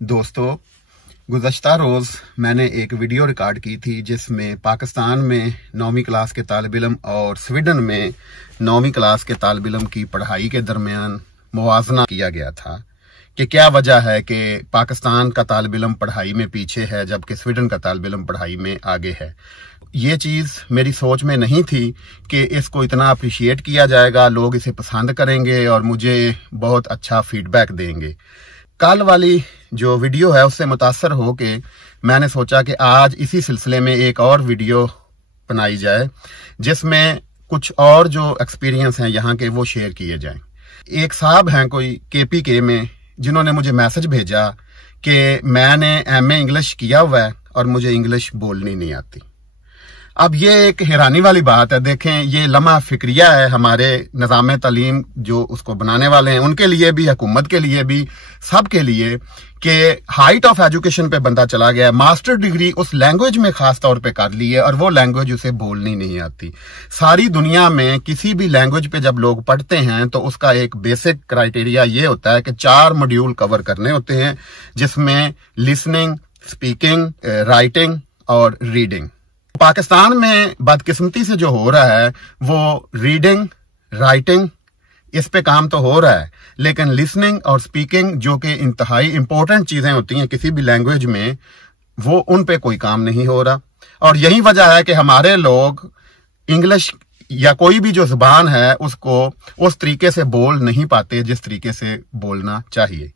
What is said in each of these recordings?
दोस्तों, गुज़श्ता रोज़ मैंने एक वीडियो रिकॉर्ड की थी जिसमें पाकिस्तान में 9वीं क्लास के तालिब इल्म और स्वीडन में 9वीं क्लास के तालिब इल्म की पढ़ाई के दरमियान मुवाजना किया गया था कि क्या वजह है कि पाकिस्तान का तालिब इल्म पढ़ाई में पीछे है जबकि स्वीडन का तालिब इल्म पढ़ाई में आगे है। ये चीज़ मेरी सोच में नहीं थी कि इसको इतना अप्रिशिएट किया जाएगा, लोग इसे पसंद करेंगे और मुझे बहुत अच्छा फीडबैक देंगे। कल वाली जो वीडियो है उससे मुतासर हो के मैंने सोचा कि आज इसी सिलसिले में एक और वीडियो बनाई जाए जिसमें कुछ और जो एक्सपीरियंस हैं यहाँ के वो शेयर किए जाएं। एक साहब हैं कोई KPK में जिन्होंने मुझे मैसेज भेजा कि मैंने MA इंग्लिश किया हुआ है और मुझे इंग्लिश बोलनी नहीं आती। अब ये एक हैरानी वाली बात है। देखें, ये लम्हा फिक्रिया है हमारे निज़ाम तालीम जो उसको बनाने वाले हैं उनके लिए भी, हुकूमत के लिए भी, सब के लिए कि हाइट ऑफ एजुकेशन पे बंदा चला गया है, मास्टर डिग्री उस लैंग्वेज में खास तौर पे कर ली है और वो लैंग्वेज उसे बोलनी नहीं आती। सारी दुनिया में किसी भी लैंग्वेज पे जब लोग पढ़ते हैं तो उसका एक बेसिक क्राइटेरिया ये होता है कि 4 मॉड्यूल कवर करने होते हैं जिसमें लिसनिंग, स्पीकिंग, राइटिंग और रीडिंग। पाकिस्तान में बदकिस्मती से जो हो रहा है वो रीडिंग, राइटिंग इस पे काम तो हो रहा है, लेकिन लिसनिंग और स्पीकिंग जो कि इंतहाई इंपॉर्टेंट चीजें होती हैं किसी भी लैंग्वेज में, वो उन पे कोई काम नहीं हो रहा। और यही वजह है कि हमारे लोग इंग्लिश या कोई भी जो जुबान है उसको उस तरीके से बोल नहीं पाते जिस तरीके से बोलना चाहिए।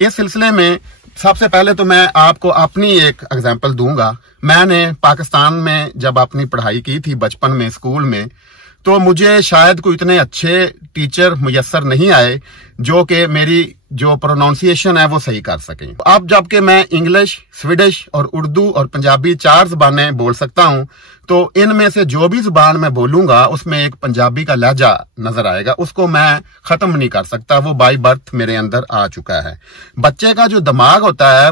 इस सिलसिले में सबसे पहले तो मैं आपको अपनी एक एग्जांपल दूंगा। मैंने पाकिस्तान में जब अपनी पढ़ाई की थी बचपन में स्कूल में, तो मुझे शायद कोई इतने अच्छे टीचर मुयस्सर नहीं आए जो कि मेरी जो प्रोनाउंसिएशन है वो सही कर सकें। अब जबकि मैं इंग्लिश, स्वीडिश और उर्दू और पंजाबी 4 ज़बानें बोल सकता हूं, तो इनमें से जो भी ज़बान मैं बोलूंगा उसमें एक पंजाबी का लहजा नजर आएगा, उसको मैं खत्म नहीं कर सकता, वो बाय बर्थ मेरे अंदर आ चुका है। बच्चे का जो दिमाग होता है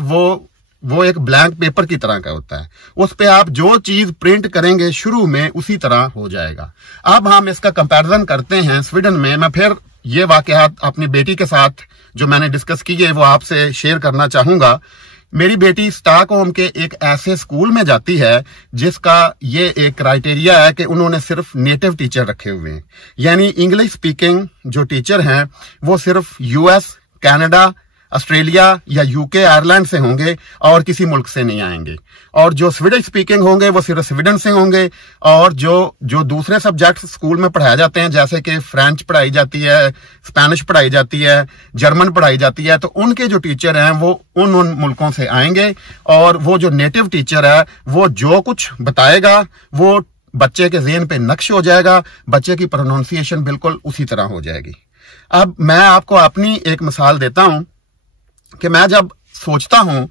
वो एक ब्लैंक पेपर की तरह का होता है, उस पे आप जो चीज प्रिंट करेंगे शुरू में उसी तरह हो जाएगा। अब हम इसका कंपैरिजन करते हैं स्वीडन में। मैं फिर ये वाकयात अपनी बेटी के साथ जो मैंने डिस्कस किए वो आपसे शेयर करना चाहूंगा। मेरी बेटी स्टॉकहोम के एक ऐसे स्कूल में जाती है जिसका ये एक क्राइटेरिया है कि उन्होंने सिर्फ नेटिव टीचर रखे हुए हैं, यानी इंग्लिश स्पीकिंग जो टीचर हैं वो सिर्फ US, कनाडा, ऑस्ट्रेलिया या UK, आयरलैंड से होंगे और किसी मुल्क से नहीं आएंगे। और जो स्वीडिश स्पीकिंग होंगे वो सिर्फ स्वीडन से होंगे। और जो दूसरे सब्जेक्ट स्कूल में पढ़ाए जाते हैं जैसे कि फ्रेंच पढ़ाई जाती है, स्पेनिश पढ़ाई जाती है, जर्मन पढ़ाई जाती है, तो उनके जो टीचर हैं वो उन मुल्कों से आएंगे। और वो जो नेटिव टीचर है वो जो कुछ बताएगा वो बच्चे के ज़हन पे नक्श हो जाएगा, बच्चे की प्रोनाउंसिएशन बिल्कुल उसी तरह हो जाएगी। अब मैं आपको अपनी एक मिसाल देता हूं कि मैं जब सोचता हूं,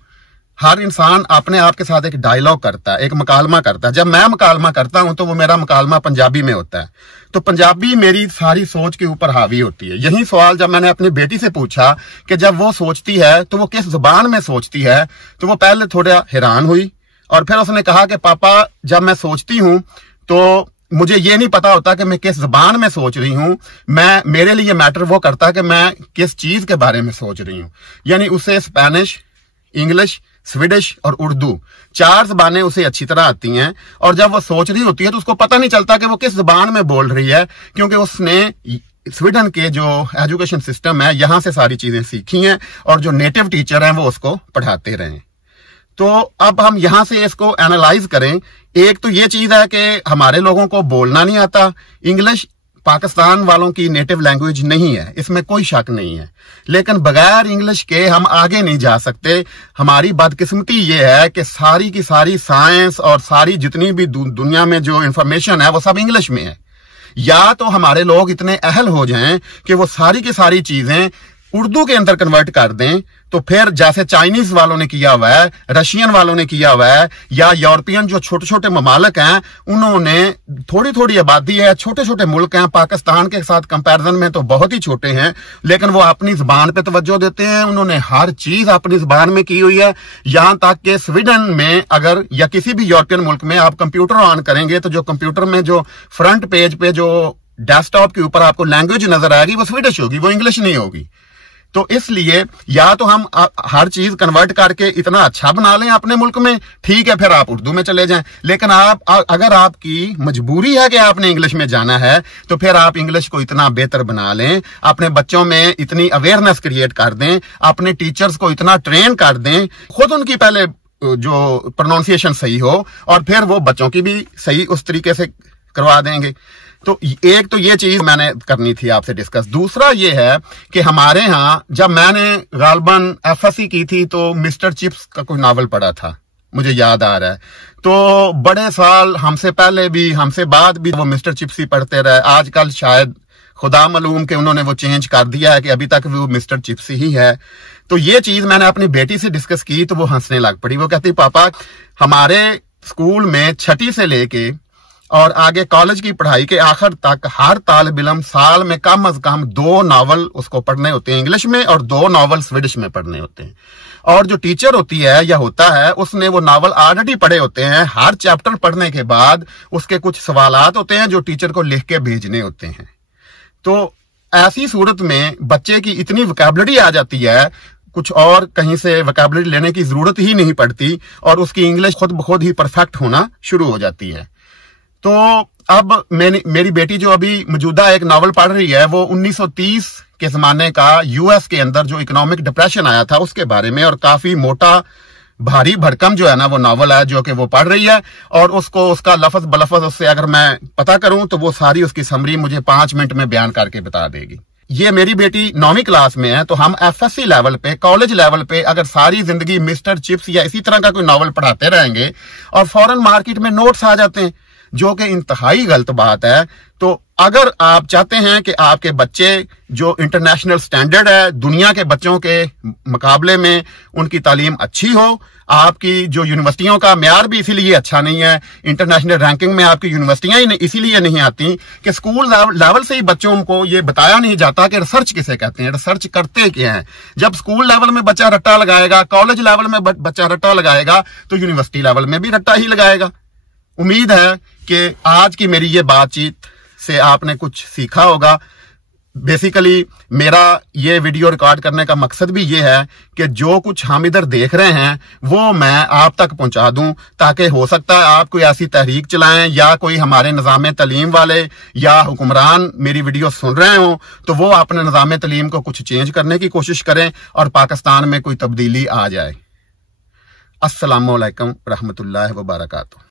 हर इंसान अपने आप के साथ एक डायलॉग करता है, एक मुकालमा करता है। जब मैं मुकालमा करता हूं तो वो मेरा मुकालमा पंजाबी में होता है, तो पंजाबी मेरी सारी सोच के ऊपर हावी होती है। यही सवाल जब मैंने अपनी बेटी से पूछा कि जब वो सोचती है तो वो किस जुबान में सोचती है, तो वो पहले थोड़ा हैरान हुई और फिर उसने कहा कि पापा जब मैं सोचती हूं तो मुझे ये नहीं पता होता कि मैं किस ज़बान में सोच रही हूं, मेरे लिए मैटर वो करता है कि मैं किस चीज के बारे में सोच रही हूं। यानी उसे स्पेनिश, इंग्लिश, स्वीडिश और उर्दू 4 ज़बानें उसे अच्छी तरह आती हैं और जब वो सोच रही होती है तो उसको पता नहीं चलता कि वो किस ज़बान में बोल रही है, क्योंकि उसने स्वीडन के जो एजुकेशन सिस्टम है यहां से सारी चीजें सीखी हैं और जो नेटिव टीचर हैं वो उसको पढ़ाते रहे। तो अब हम यहां से इसको एनालाइज करें। एक तो ये चीज है कि हमारे लोगों को बोलना नहीं आता। इंग्लिश पाकिस्तान वालों की नेटिव लैंग्वेज नहीं है, इसमें कोई शक नहीं है, लेकिन बगैर इंग्लिश के हम आगे नहीं जा सकते। हमारी बदकिस्मती ये है कि सारी की सारी साइंस और सारी जितनी भी दुनिया में जो इंफॉर्मेशन है वो सब इंग्लिश में है। या तो हमारे लोग इतने अहल हो जाएं कि वो सारी की सारी चीजें उर्दू के अंदर कन्वर्ट कर दें, तो फिर जैसे चाइनीज वालों ने किया हुआ है, रशियन वालों ने किया हुआ है, या यूरोपियन जो छोटे छोटे ममालिक हैं उन्होंने थोड़ी थोड़ी आबादी है, छोटे छोटे मुल्क हैं, पाकिस्तान के साथ कंपैरिजन में तो बहुत ही छोटे हैं, लेकिन वो अपनी जुबान पे तवज्जो देते हैं। उन्होंने हर चीज अपनी जुबान में की हुई है। यहां तक कि स्वीडन में अगर या किसी भी यूरोपियन मुल्क में आप कंप्यूटर ऑन करेंगे तो जो कंप्यूटर में जो फ्रंट पेज पे जो डेस्कटॉप के ऊपर आपको लैंग्वेज नजर आएगी वो स्वीडिश होगी, वो इंग्लिश नहीं होगी। तो इसलिए या तो हम हर चीज कन्वर्ट करके इतना अच्छा बना लें अपने मुल्क में, ठीक है, फिर आप उर्दू में चले जाएं। लेकिन आप अगर आपकी मजबूरी है कि आपने इंग्लिश में जाना है, तो फिर आप इंग्लिश को इतना बेहतर बना लें, अपने बच्चों में इतनी अवेयरनेस क्रिएट कर दें, अपने टीचर्स को इतना ट्रेन कर दें, खुद उनकी पहले जो प्रोनाउंसिएशन सही हो और फिर वो बच्चों की भी सही उस तरीके से करवा देंगे। तो एक तो ये चीज मैंने करनी थी आपसे डिस्कस। दूसरा ये है कि हमारे यहाँ जब मैंने गालबन एफएससी की थी तो मिस्टर चिप्स का कोई नावल पढ़ा था, मुझे याद आ रहा है। तो बड़े साल हमसे पहले भी हमसे बाद भी वो मिस्टर चिप्स ही पढ़ते रहे। आजकल शायद खुदा मालूम कि उन्होंने वो चेंज कर दिया है कि अभी तक वो मिस्टर चिप्स ही है। तो ये चीज मैंने अपनी बेटी से डिस्कस की तो वो हंसने लग पड़ी। वो कहती पापा हमारे स्कूल में 6ठी से लेके और आगे कॉलेज की पढ़ाई के आखिर तक हर तालिब इल्म साल में कम अज कम 2 नावल उसको पढ़ने होते हैं इंग्लिश में और 2 नावल स्वीडिश में पढ़ने होते हैं। और जो टीचर होती है या होता है उसने वो नावल ऑलरेडी पढ़े होते हैं। हर चैप्टर पढ़ने के बाद उसके कुछ सवालात होते हैं जो टीचर को लिख के भेजने होते हैं। तो ऐसी सूरत में बच्चे की इतनी वोकैबुलरी आ जाती है, कुछ और कहीं से वोकैबुलरी लेने की जरूरत ही नहीं पड़ती और उसकी इंग्लिश खुद ब खुद ही परफेक्ट होना शुरू हो जाती है। तो अब मेरी बेटी जो अभी मौजूदा एक नावल पढ़ रही है वो 1930 के जमाने का यूएस के अंदर जो इकोनॉमिक डिप्रेशन आया था उसके बारे में, और काफी मोटा भारी भरकम जो है ना वो नावल है जो कि वो पढ़ रही है। और उसको उसका लफ्ज बलफ्ज उससे अगर मैं पता करूं तो वो सारी उसकी समरी मुझे 5 मिनट में बयान करके बता देगी। ये मेरी बेटी 9वीं क्लास में है, तो हम एफएससी लेवल पे, कॉलेज लेवल पे अगर सारी जिंदगी मिस्टर चिप्स या इसी तरह का कोई नावल पढ़ाते रहेंगे और फौरन मार्केट में नोट्स आ जाते हैं, जो कि इंतहाई गलत बात है। तो अगर आप चाहते हैं कि आपके बच्चे जो इंटरनेशनल स्टैंडर्ड है दुनिया के बच्चों के मुकाबले में उनकी तालीम अच्छी हो, आपकी जो यूनिवर्सिटियों का म्यार भी इसीलिए अच्छा नहीं है, इंटरनेशनल रैंकिंग में आपकी यूनिवर्सिटियां ही इसीलिए नहीं आती कि स्कूल लेवल से ही बच्चों को ये बताया नहीं जाता कि रिसर्च किसे कहते हैं, रिसर्च करते क्या है। जब स्कूल लेवल में बच्चा रट्टा लगाएगा, कॉलेज लेवल में बच्चा रट्टा लगाएगा, तो यूनिवर्सिटी लेवल में भी रट्टा ही लगाएगा। उम्मीद है कि आज की मेरी ये बातचीत से आपने कुछ सीखा होगा। बेसिकली मेरा ये वीडियो रिकॉर्ड करने का मकसद भी ये है कि जो कुछ हम इधर देख रहे हैं वो मैं आप तक पहुंचा दूं, ताकि हो सकता है आप कोई ऐसी तहरीक चलाएं या कोई हमारे निज़ाम तलीम वाले या हुक्मरान मेरी वीडियो सुन रहे हो तो वो अपने निज़ाम तलीम को कुछ चेंज करने की कोशिश करें और पाकिस्तान में कोई तब्दीली आ जाए। अस्सलामु अलैकुम रहमतुल्लाहि व बरकातुहू।